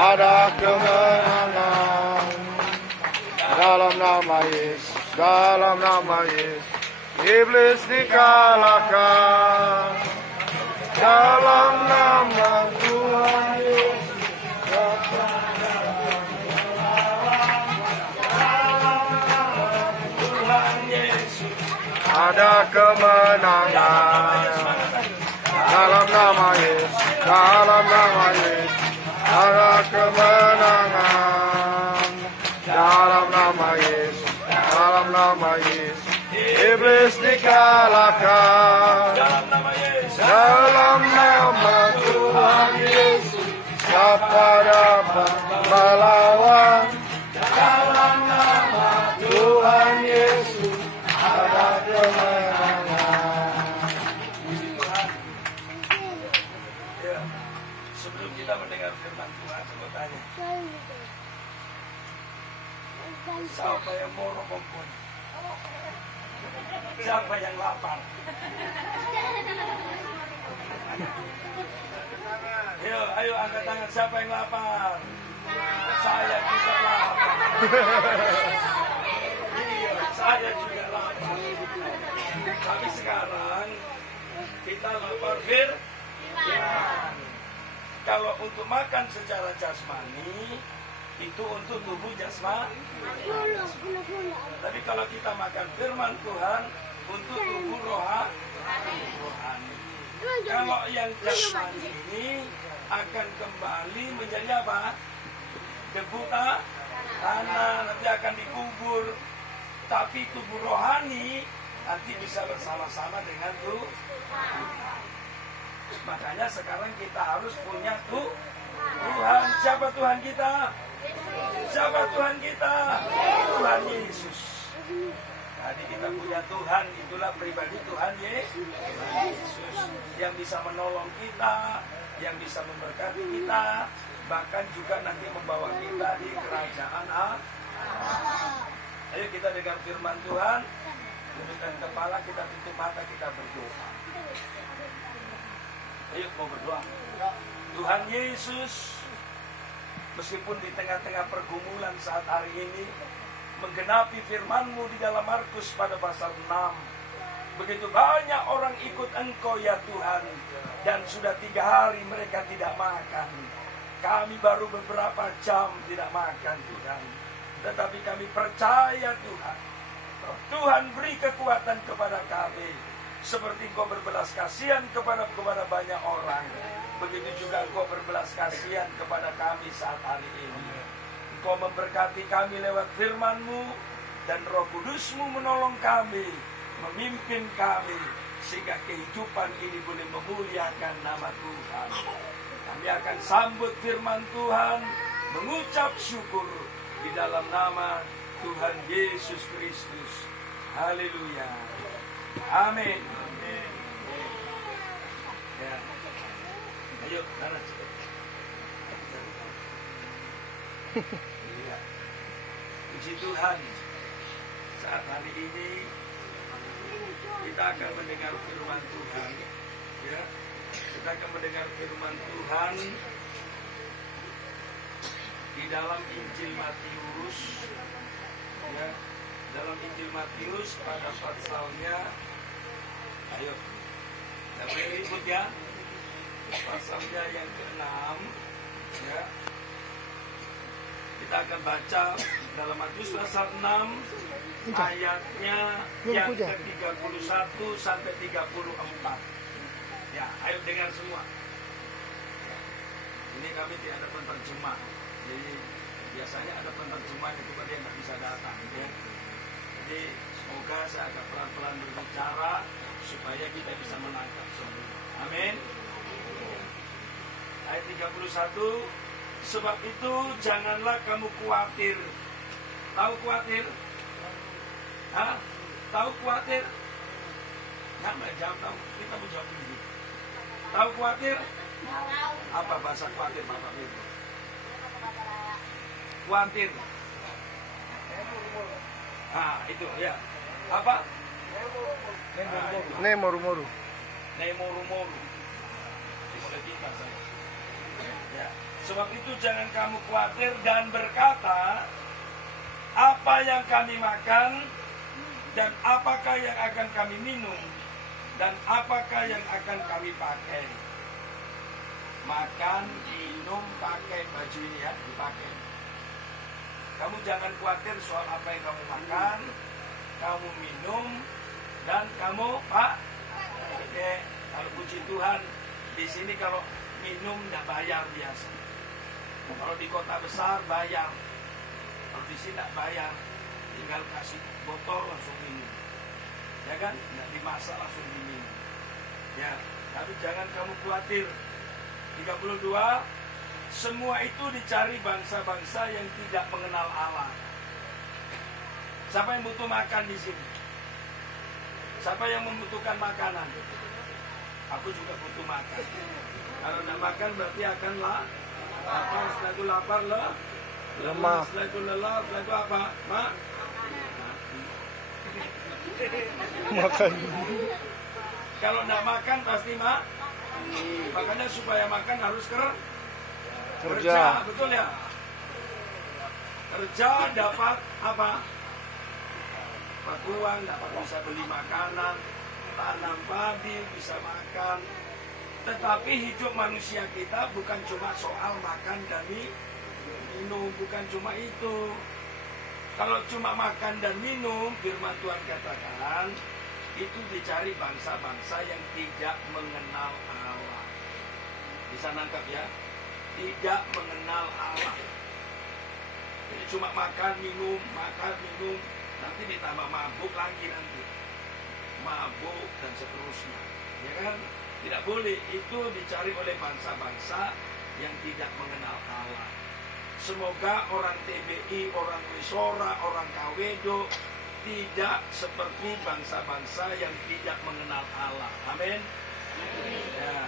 ada kemenangan. Dalam nama Yesus, dalam nama Yesus, iblis dikalahkan. Dalam nama Tuhan Yesus, ada kemenangan. Dalam nama Yesus, dalam nama Yesus, ada kemenangan. Dalam nama Yesus, dalam nama Yesus, iblis dikalahkan. Dalam nama Tuhan Yesus, siapa dapat melawan? Dalam nama Tuhan Yesus, ada kemenangan. Ya, sebelum kita mendengar firman Tuhan, saya mau tanya, siapa yang mau kompon? Siapa yang lapar? Ayo angkat tangan, siapa yang lapar? Saya juga lapar. Iya, saya juga lapar. Tapi sekarang kita lapar firman. Kalau untuk makan secara jasmani, itu untuk tubuh jasmani. Tapi kalau kita makan firman Tuhan, untuk tubuh rohani. Kalau yang jasmani ini akan kembali menjadi apa? Debu tanah, nanti akan dikubur. Tapi tubuh rohani nanti bisa bersama-sama dengan Tuhan. Makanya sekarang kita harus punya Tuhan. Siapa Tuhan kita? Siapa Tuhan kita? Tuhan Yesus. Tadi kita punya Tuhan, itulah pribadi Tuhan Yesus. Yang bisa menolong kita, yang bisa memberkati kita, bahkan juga nanti membawa kita di kerajaan Allah. Ayo kita dengar firman Tuhan. Tundukkan kepala, kita tutup mata, kita berdoa. Ayo mau berdoa. Tuhan Yesus, meskipun di tengah-tengah pergumulan saat hari ini, menggenapi firman-Mu di dalam Markus pada pasal 6. Begitu banyak orang ikut Engkau ya Tuhan, dan sudah 3 hari mereka tidak makan. Kami baru beberapa jam tidak makan Tuhan. Tetapi kami percaya Tuhan, Tuhan beri kekuatan kepada kami. Seperti Engkau berbelas kasihan kepada banyak orang, begitu juga Engkau berbelas kasihan kepada kami saat hari ini. Engkau memberkati kami lewat firman-Mu, dan Roh Kudus-Mu menolong kami, memimpin kami, sehingga kehidupan ini boleh memuliakan nama Tuhan. Kami akan sambut firman Tuhan, mengucap syukur di dalam nama Tuhan Yesus Kristus. Haleluya. Amin. Ya. Ayo, sana. Ya. Puji Tuhan. Saat hari ini kita akan mendengar firman Tuhan. Ya. Kita akan mendengar firman Tuhan di dalam Injil Matius. Ya. Dalam Injil Matius pada pasalnya, ayo, sampai ribut ya, pasalnya yang ke-6, ya. Kita akan baca dalam Matius pasal 6, ayatnya yang ke-31 sampai 34. Ya, ayo dengar semua. Ini kami tidak ada penerjemah, jadi biasanya ada penerjemah itu pada yang tidak bisa datang, ya. Jadi semoga saya agak pelan-pelan berbicara supaya kita bisa menangkap semua. Amin. Ayat 31. Sebab itu janganlah kamu khawatir. Tahu khawatir? Hah? Tahu khawatir? Nggak jawab tahu. Kita mau jawab dulu. Tahu khawatir? Apa bahasa khawatir Bapak itu? Khawatir. Ah, itu ya. Apa? Nemoru-moru. Nemoru-moru. Boleh kita saya. Ya. Ya. Sebab itu jangan kamu khawatir dan berkata, apa yang kami makan dan apakah yang akan kami minum dan apakah yang akan kami pakai. Makan, minum, pakai baju ini ya, dipakai. Kamu jangan khawatir soal apa yang kamu makan, kamu minum, dan kamu pakai. Kalau puji Tuhan, di sini kalau minum tidak bayar biasa. Kalau di kota besar bayar. Kalau di sini tidak bayar, tinggal kasih botol langsung minum. Ya kan? Tidak dimasak langsung diminum. Ya, tapi jangan kamu khawatir. 32, semua itu dicari bangsa-bangsa yang tidak mengenal Allah. Siapa yang butuh makan di sini? Siapa yang membutuhkan makanan? Aku juga butuh makan. Kalau tidak makan berarti akan lapar. Setelah itu lapar lemah. Setelah itu lelah. Setelah itu apa? Makan. Kalau tidak makan pasti makanya supaya makan harus kerja, betul ya? Kerja dapat apa? Dapat uang, dapat bisa beli makanan, tanam padi, bisa makan. Tetapi hidup manusia kita bukan cuma soal makan dan minum, bukan cuma itu. Kalau cuma makan dan minum, firman Tuhan katakan, itu dicari bangsa-bangsa yang tidak mengenal Allah. Bisa nangkap ya? Tidak mengenal Allah. Jadi cuma makan, minum, nanti ditambah mabuk lagi nanti. Mabuk dan seterusnya. Ya kan? Tidak boleh. Itu dicari oleh bangsa-bangsa yang tidak mengenal Allah. Semoga orang TBI, orang Wisora, orang Kawedo tidak seperti bangsa-bangsa yang tidak mengenal Allah. Amin. Ya,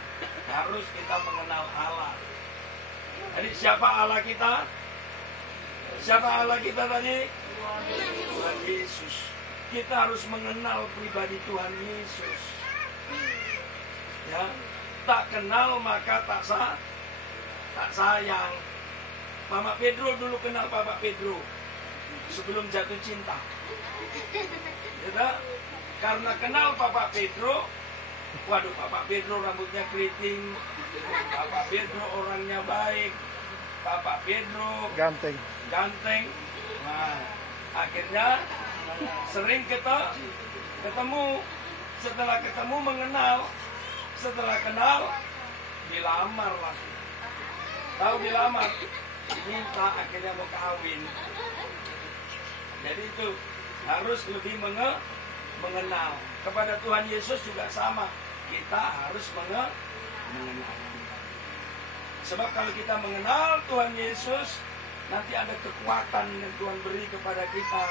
harus kita mengenal Allah. Jadi siapa Allah kita? Siapa Allah kita tadi? Tuhan Yesus. Kita harus mengenal pribadi Tuhan Yesus. Ya, tak kenal maka tak sayang. Mama Pedro dulu kenal Papa Pedro sebelum jatuh cinta. Ya, karena kenal Papa Pedro, waduh, Papa Pedro rambutnya keriting, Papa Pedro orangnya baik, Papa Pedro Ganteng. Nah, akhirnya sering ketemu. Setelah ketemu mengenal, setelah kenal dilamar langsung. Tahu dilamar? Minta, akhirnya mau kawin. Jadi itu harus lebih mengenal. Kepada Tuhan Yesus juga sama. Kita harus mengenal. Sebab kalau kita mengenal Tuhan Yesus, nanti ada kekuatan yang Tuhan beri kepada kita.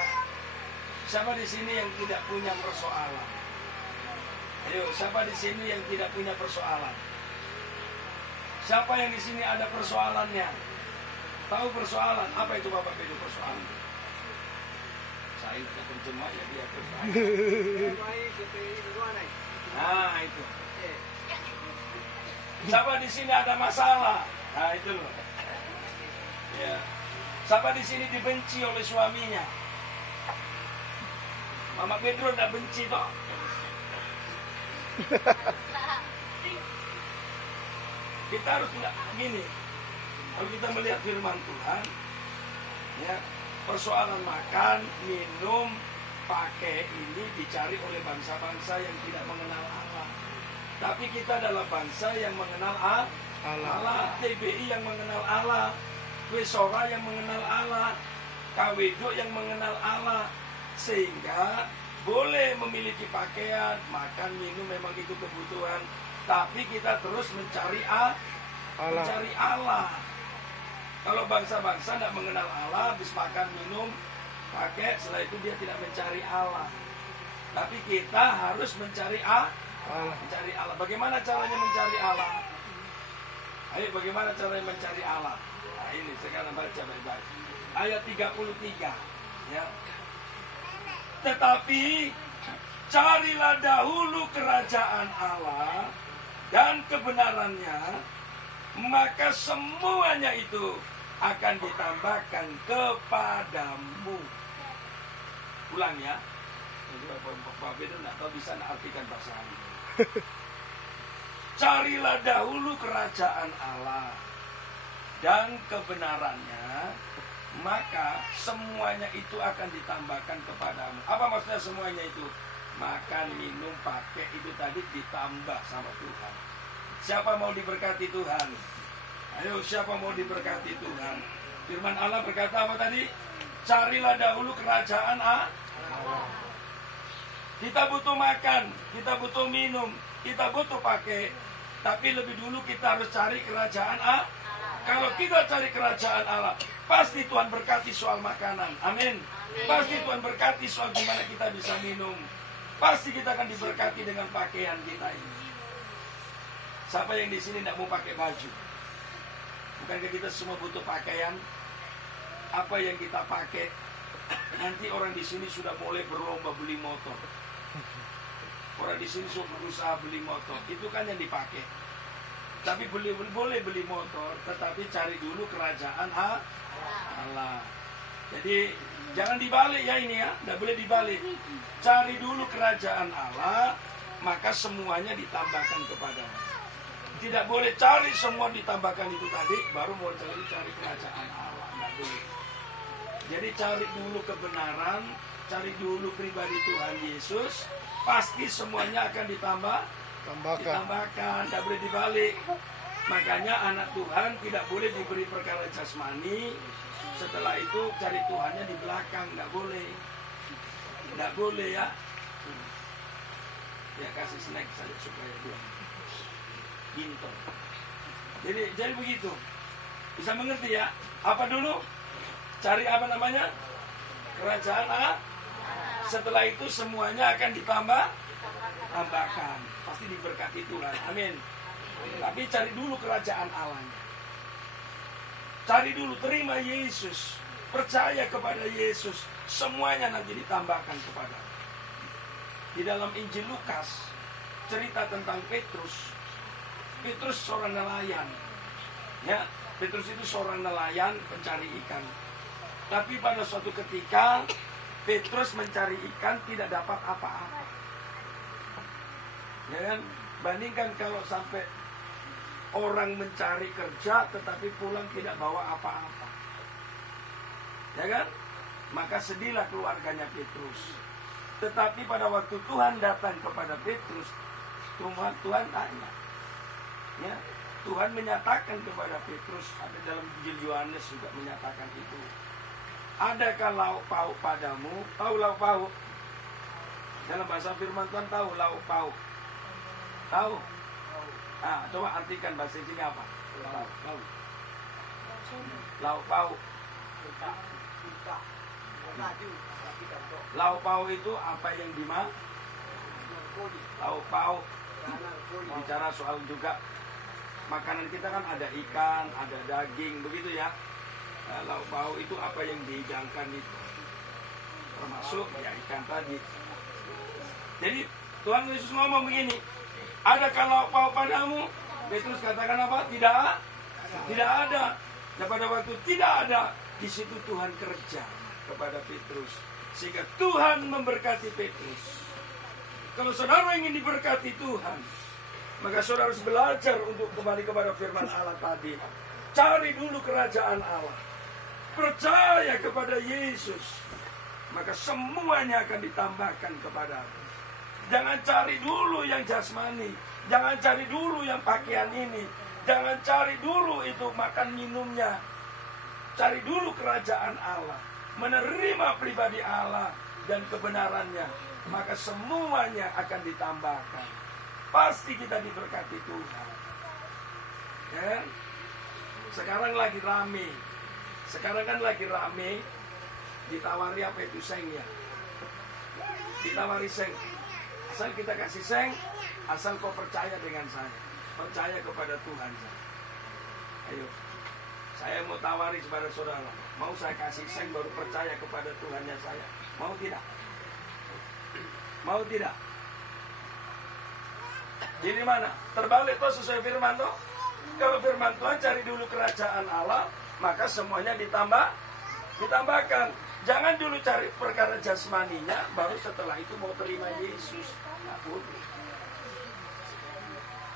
Siapa di sini yang tidak punya persoalan? Ayo, siapa di sini yang tidak punya persoalan? Siapa yang di sini ada persoalannya? Tahu persoalan? Apa itu Bapak Pedro persoalan? Saya tidak terjemah ya dia persoalan. Nah itu. Siapa di sini ada masalah? Nah itu loh. Ya. Siapa di sini dibenci oleh suaminya? Mama Pedro tidak benci toh. Kita harus tidak gini. Kalau kita melihat firman Tuhan, ya, persoalan makan, minum, pakai ini dicari oleh bangsa-bangsa yang tidak mengenal Allah. Tapi kita adalah bangsa yang mengenal Allah. TBI yang mengenal Allah, Wisora yang mengenal Allah, Kawedo yang mengenal Allah, sehingga boleh memiliki pakaian, makan, minum, memang itu kebutuhan. Tapi kita terus mencari Allah. Kalau bangsa-bangsa tidak mengenal Allah, habis makan, minum, pakai, setelah itu dia tidak mencari Allah. Tapi kita harus mencari Allah. Bagaimana caranya mencari Allah? Ayo, bagaimana caranya mencari Allah? Nah, ini sekarang baca baik-baik. Ayat 33. Ya. Tetapi carilah dahulu kerajaan Allah dan kebenarannya, maka semuanya itu akan ditambahkan kepadamu. Ulang ya. Pak Bedo nggak tahu bisa artikan bahasa ini. Carilah dahulu kerajaan Allah dan kebenarannya, maka semuanya itu akan ditambahkan kepadamu. Apa maksudnya semuanya itu? Makan, minum, pakai itu tadi ditambah sama Tuhan. Siapa mau diberkati Tuhan? Ayo, siapa mau diberkati Tuhan? Firman Allah berkata apa tadi? Carilah dahulu kerajaan Allah. Kita butuh makan, kita butuh minum, kita butuh pakai. Tapi lebih dulu kita harus cari kerajaan Allah. Kalau kita cari kerajaan Allah, pasti Tuhan berkati soal makanan. Amin. Pasti Tuhan berkati soal gimana kita bisa minum. Pasti kita akan diberkati dengan pakaian kita ini. Siapa yang di sini tidak mau pakai baju? Bukankah kita semua butuh pakaian? Apa yang kita pakai? Nanti orang di sini sudah mulai berlomba beli motor. Orang di sini sudah berusaha beli motor. Itu kan yang dipakai. Tapi boleh beli motor, tetapi cari dulu kerajaan Allah. Jadi jangan dibalik ya ini ya, tidak boleh dibalik. Cari dulu kerajaan Allah, maka semuanya ditambahkan kepadamu. Tidak boleh cari semua ditambahkan itu tadi, baru mau cari kerajaan Allah. Tidak boleh. Jadi cari dulu kebenaran, cari dulu pribadi Tuhan Yesus, pasti semuanya akan ditambahkan, tidak boleh dibalik. Makanya anak Tuhan tidak boleh diberi perkara jasmani, setelah itu cari Tuhannya di belakang, tidak boleh ya. Ya kasih snack saja supaya dia pintar. Jadi begitu, bisa mengerti ya. Apa dulu? Cari apa namanya? Kerajaan Allah. Setelah itu semuanya akan ditambahkan. Pasti diberkati Tuhan. Amin. Tapi cari dulu kerajaan Allahnya. Cari dulu, terima Yesus. Percaya kepada Yesus. Semuanya nanti ditambahkan kepada. Di dalam Injil Lukas, cerita tentang Petrus. Petrus seorang nelayan. Ya, Petrus itu seorang nelayan pencari ikan. Tapi pada suatu ketika Petrus mencari ikan tidak dapat apa-apa. Ya kan? Bandingkan kalau sampai orang mencari kerja tetapi pulang tidak bawa apa-apa. Ya kan? Maka sedihlah keluarganya Petrus. Tetapi pada waktu Tuhan datang kepada Petrus, Tuhan tanya. Ya, Tuhan menyatakan kepada Petrus, ada dalam Injil Yohanes juga menyatakan itu. Adakah lauk pauk padamu? Tahu lauk pauk? Dalam bahasa firman Tuhan tahu lauk pauk. Tahu? Ah, coba artikan bahasa sini apa? Tahu. Lauk pauk. Lauk pauk itu apa yang dimakan? Lauk pauk bicara soal juga makanan kita kan ada ikan, ada daging, begitu ya. Lauk pauk itu apa yang dihidangkan itu, termasuk ya ikan tadi. Jadi Tuhan Yesus ngomong begini, adakah lauk pauk padamu? Petrus katakan apa? Tidak ada. Dan pada waktu tidak ada, di situ Tuhan kerja kepada Petrus, sehingga Tuhan memberkati Petrus. Kalau saudara ingin diberkati Tuhan, maka saudara harus belajar untuk kembali kepada firman Allah tadi. Cari dulu kerajaan Allah. Percaya kepada Yesus, maka semuanya akan ditambahkan kepadamu. Jangan cari dulu yang jasmani, jangan cari dulu yang pakaian ini, jangan cari dulu itu makan minumnya. Cari dulu kerajaan Allah, menerima pribadi Allah dan kebenarannya, maka semuanya akan ditambahkan. Pasti kita diberkati Tuhan. Ya? Sekarang lagi rame. Sekarang kan lagi rame, ditawari apa itu seng ya? Ditawari seng. Asal kita kasih seng, asal kau percaya dengan saya. Percaya kepada Tuhan saya. Ayo, saya mau tawari kepada saudara. Mau saya kasih seng baru percaya kepada Tuhannya saya. Mau tidak? Mau tidak? Jadi mana? Terbalik tuh sesuai firman tuh. kalau firman Tuhan cari dulu kerajaan Allah, maka semuanya ditambahkan. Jangan dulu cari perkara jasmaninya, baru setelah itu mau terima Yesus. Nggak boleh.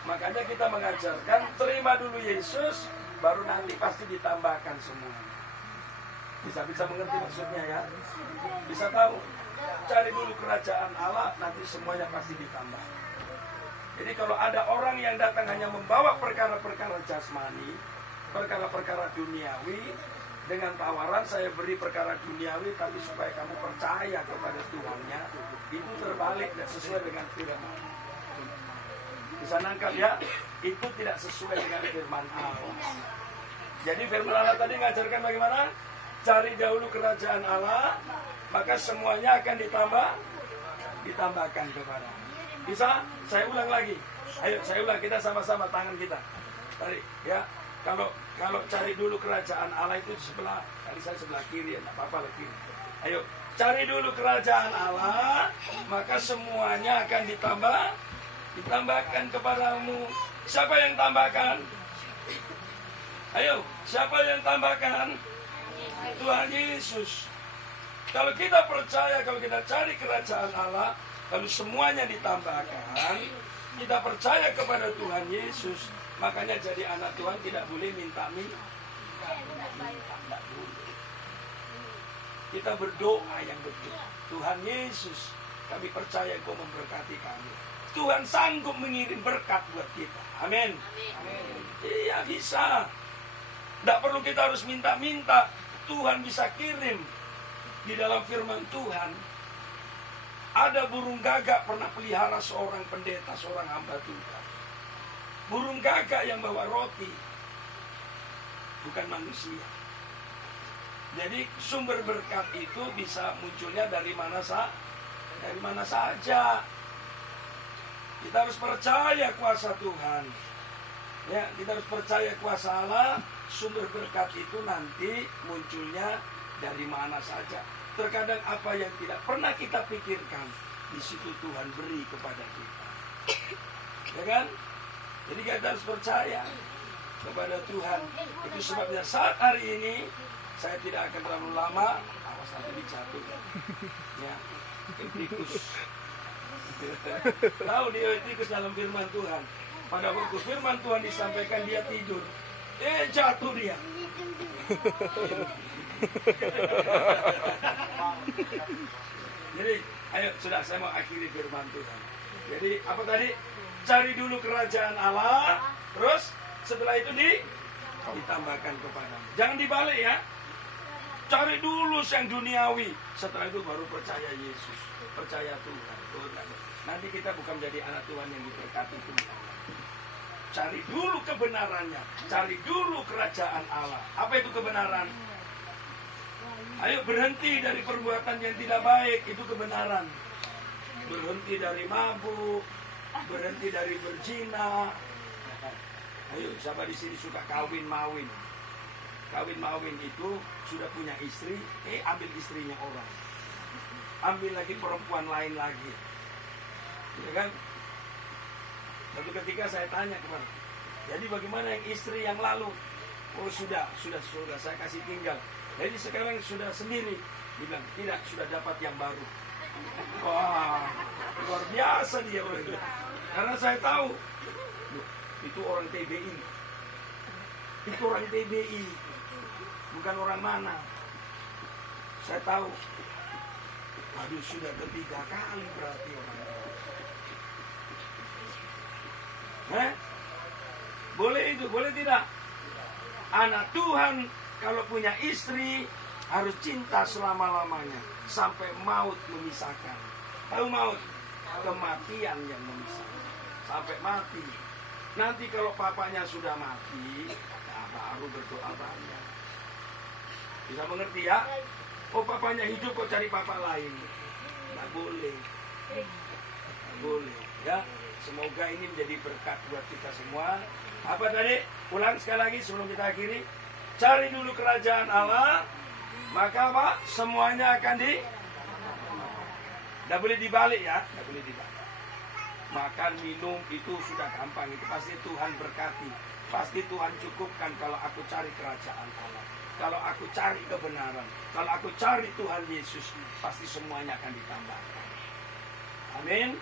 Makanya kita mengajarkan terima dulu Yesus, baru nanti pasti ditambahkan semua. Bisa mengerti maksudnya ya? Bisa tahu? Cari dulu kerajaan Allah, nanti semuanya pasti ditambah. Jadi kalau ada orang yang datang hanya membawa perkara-perkara jasmani, perkara-perkara duniawi, dengan tawaran saya beri perkara duniawi, tapi supaya kamu percaya kepada Tuhannya, itu terbalik dan sesuai dengan firman. Bisa nangkap ya? Itu tidak sesuai dengan firman Allah. Jadi firman Allah tadi ngajarkan bagaimana? Cari dahulu kerajaan Allah, maka semuanya akan ditambahkan kepada. Bisa? Saya ulang lagi. Ayo, saya ulang, kita sama-sama tangan kita. Tarik ya. Kalau cari dulu kerajaan Allah itu sebelah, tadi saya sebelah kiri ya, tidak apa-apa lagi. Ayo, cari dulu kerajaan Allah, maka semuanya akan ditambahkan kepadamu. Siapa yang tambahkan? Ayo, siapa yang tambahkan? Tuhan Yesus. Kalau kita percaya, kalau kita cari kerajaan Allah, kalau semuanya ditambahkan, kita percaya kepada Tuhan Yesus. Makanya jadi anak Tuhan tidak boleh minta. Kita berdoa yang betul. Tuhan Yesus, kami percaya Engkau memberkati kami. Tuhan sanggup mengirim berkat buat kita. Amin. Iya, bisa. Tidak perlu kita harus minta-minta. Tuhan bisa kirim. Di dalam firman Tuhan, ada burung gagak pernah pelihara seorang pendeta, seorang hamba Tuhan. Burung gagak yang bawa roti, bukan manusia. Jadi sumber berkat itu bisa munculnya dari mana saja. Kita harus percaya kuasa Tuhan. Ya, kita harus percaya kuasa Allah. Sumber berkat itu nanti munculnya dari mana saja. Terkadang apa yang tidak pernah kita pikirkan, di situ Tuhan beri kepada kita. Ya kan? Jadi kita harus percaya kepada Tuhan. Itu sebabnya saat hari ini saya tidak akan terlalu lama. Awas nanti dijatuh. Ya, tikus. Tahu dia tikus dalam firman Tuhan. Pada waktu firman Tuhan disampaikan dia tidur. Jatuh dia. Jadi, ayo sudah saya mau akhiri firman Tuhan. Jadi apa tadi? Cari dulu kerajaan Allah, terus setelah itu ditambahkan kepadamu. Jangan dibalik ya. Cari dulu yang duniawi, setelah itu baru percaya Yesus, percaya Tuhan. Nanti kita bukan menjadi anak Tuhan yang diberkati Tuhan. Cari dulu kebenarannya, cari dulu kerajaan Allah. Apa itu kebenaran? Ayo berhenti dari perbuatan yang tidak baik, itu kebenaran. Berhenti dari mabuk, berhenti dari berzina. Ayo, siapa di sini suka kawin-mawin? Kawin-mawin itu sudah punya istri, ambil istrinya orang. Ambil lagi perempuan lain lagi. Ya kan? Satu ketika saya tanya kepada, jadi bagaimana yang istri yang lalu? Oh sudah saya kasih tinggal. Jadi sekarang sudah sendiri. Dia bilang, tidak, sudah dapat yang baru. Wah, luar biasa dia. Karena saya tahu, itu orang TBI. Itu orang TBI. Bukan orang mana. Saya tahu. Aduh, sudah ketiga kali berarti orang. Boleh itu, boleh tidak? Anak Tuhan kalau punya istri harus cinta selama-lamanya sampai maut memisahkan. Tahu maut? Kematian yang memisahkan. Sampai mati. Nanti kalau papanya sudah mati, nah baru berdoa banyak. Bisa mengerti ya? Oh papanya hidup kok cari papa lain. Nggak boleh. Nggak boleh. Ya. Semoga ini menjadi berkat buat kita semua. Apa tadi? Ulang sekali lagi sebelum kita akhiri. Cari dulu kerajaan Allah, maka apa? Semuanya akan tidak boleh dibalik ya, tidak boleh dibalik. Makan, minum itu sudah gampang, itu pasti Tuhan berkati. pasti Tuhan cukupkan kalau aku cari kerajaan Allah. Kalau aku cari kebenaran, kalau aku cari Tuhan Yesus, pasti semuanya akan ditambahkan. Amin.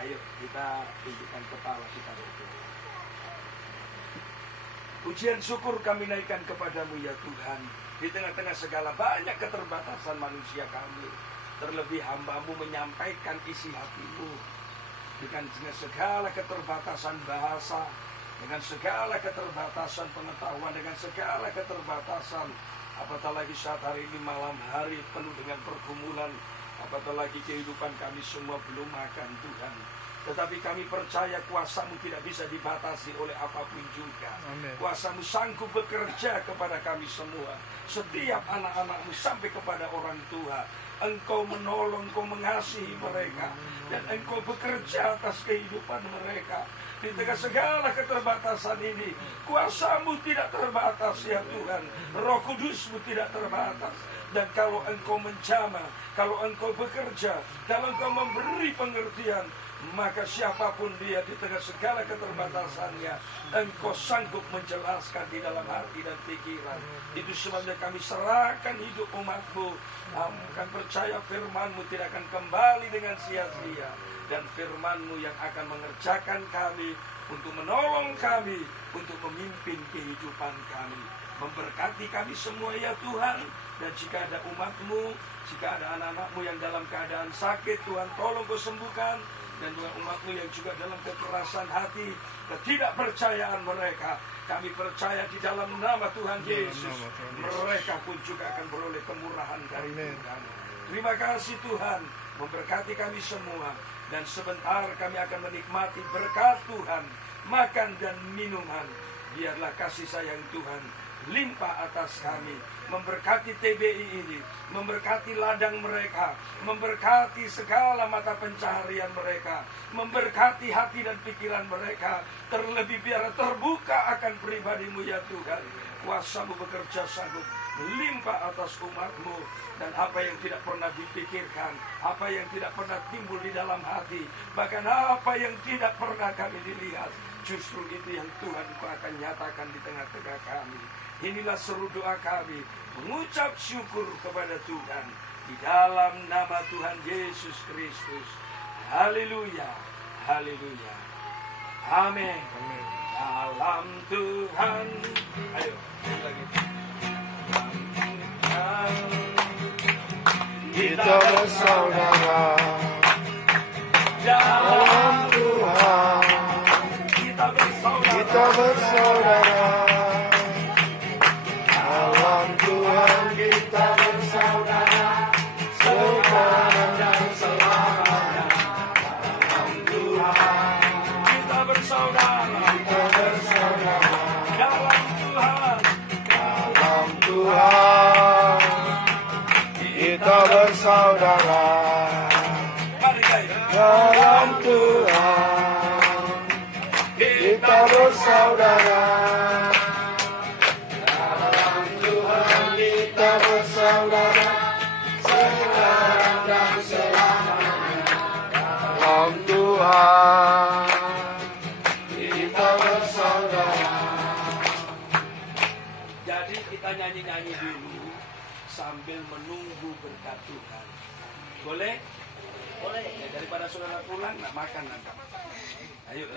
Ayo kita tundukkan kepala kita berdoa. Pujian syukur kami naikkan kepadamu ya Tuhan. Di tengah-tengah segala banyak keterbatasan manusia kami, terlebih hamba-Mu menyampaikan isi hati-Mu. Dengan segala keterbatasan bahasa, dengan segala keterbatasan pengetahuan, dengan segala keterbatasan, apatah lagi saat hari ini malam hari penuh dengan pergumulan, apatah lagi kehidupan kami semua belum makan Tuhan. Tetapi kami percaya kuasa-Mu tidak bisa dibatasi oleh apapun juga. Amen. Kuasa-Mu sanggup bekerja kepada kami semua. Setiap anak-anak-Mu sampai kepada orang tua. Engkau menolong, Engkau mengasihi mereka. Dan Engkau bekerja atas kehidupan mereka. Di tengah segala keterbatasan ini, kuasa-Mu tidak terbatas ya Tuhan. Roh Kudus-Mu tidak terbatas. Dan kalau Engkau menjamah, kalau Engkau bekerja, kalau Engkau memberi pengertian, maka siapapun dia di tengah segala keterbatasannya, Engkau sanggup menjelaskan di dalam hati dan pikiran. Itu sebabnya kami serahkan hidup umat-Mu. Kami akan percaya firman-Mu tidak akan kembali dengan sia-sia. Dan firman-Mu yang akan mengerjakan kami, untuk menolong kami, untuk memimpin kehidupan kami. Memberkati kami semua ya Tuhan. Dan jika ada umat-Mu, jika ada anak-anak-Mu yang dalam keadaan sakit, Tuhan tolong Kau sembuhkan. Dan Tuhan umat-Mu yang juga dalam kekerasan hati, ketidakpercayaan mereka, kami percaya di dalam nama Tuhan Yesus, mereka pun juga akan beroleh kemurahan dari Tuhan. Terima kasih Tuhan, memberkati kami semua. Dan sebentar kami akan menikmati berkat Tuhan, makan dan minuman. Biarlah kasih sayang Tuhan limpah atas kami, memberkati TBI ini, memberkati ladang mereka, memberkati segala mata pencaharian mereka, memberkati hati dan pikiran mereka, terlebih biar terbuka akan pribadi-Mu ya Tuhan. Kuasa-Mu bekerja sanggup limpah atas umat-Mu, dan apa yang tidak pernah dipikirkan, apa yang tidak pernah timbul di dalam hati, bahkan apa yang tidak pernah kami dilihat, justru itu yang Tuhan Kau akan nyatakan di tengah-tengah kami. Inilah seru doa kami, mengucap syukur kepada Tuhan di dalam nama Tuhan Yesus Kristus. Haleluya, haleluya, amin. Dalam Tuhan, ayo lagi. Kita bersaudara dalam Tuhan. Kita bersaudara dalam Tuhan. Kita bersaudara sekarang dan selamanya. Dalam Tuhan Kita bersaudara, kita bersaudara dalam Tuhan. dalam Tuhan. Kita bersaudara Mari guys, dalam Tuhan. Kita bersaudara dalam Tuhan. Kita bersaudara sekarang dan selamanya. Dalam Tuhan kita bersaudara. jadi kita nyanyi-nyanyi dulu sambil menunggu berkat Tuhan. Boleh? Boleh. Ya, daripada saudara pulang, nggak makan nanti. Ayo.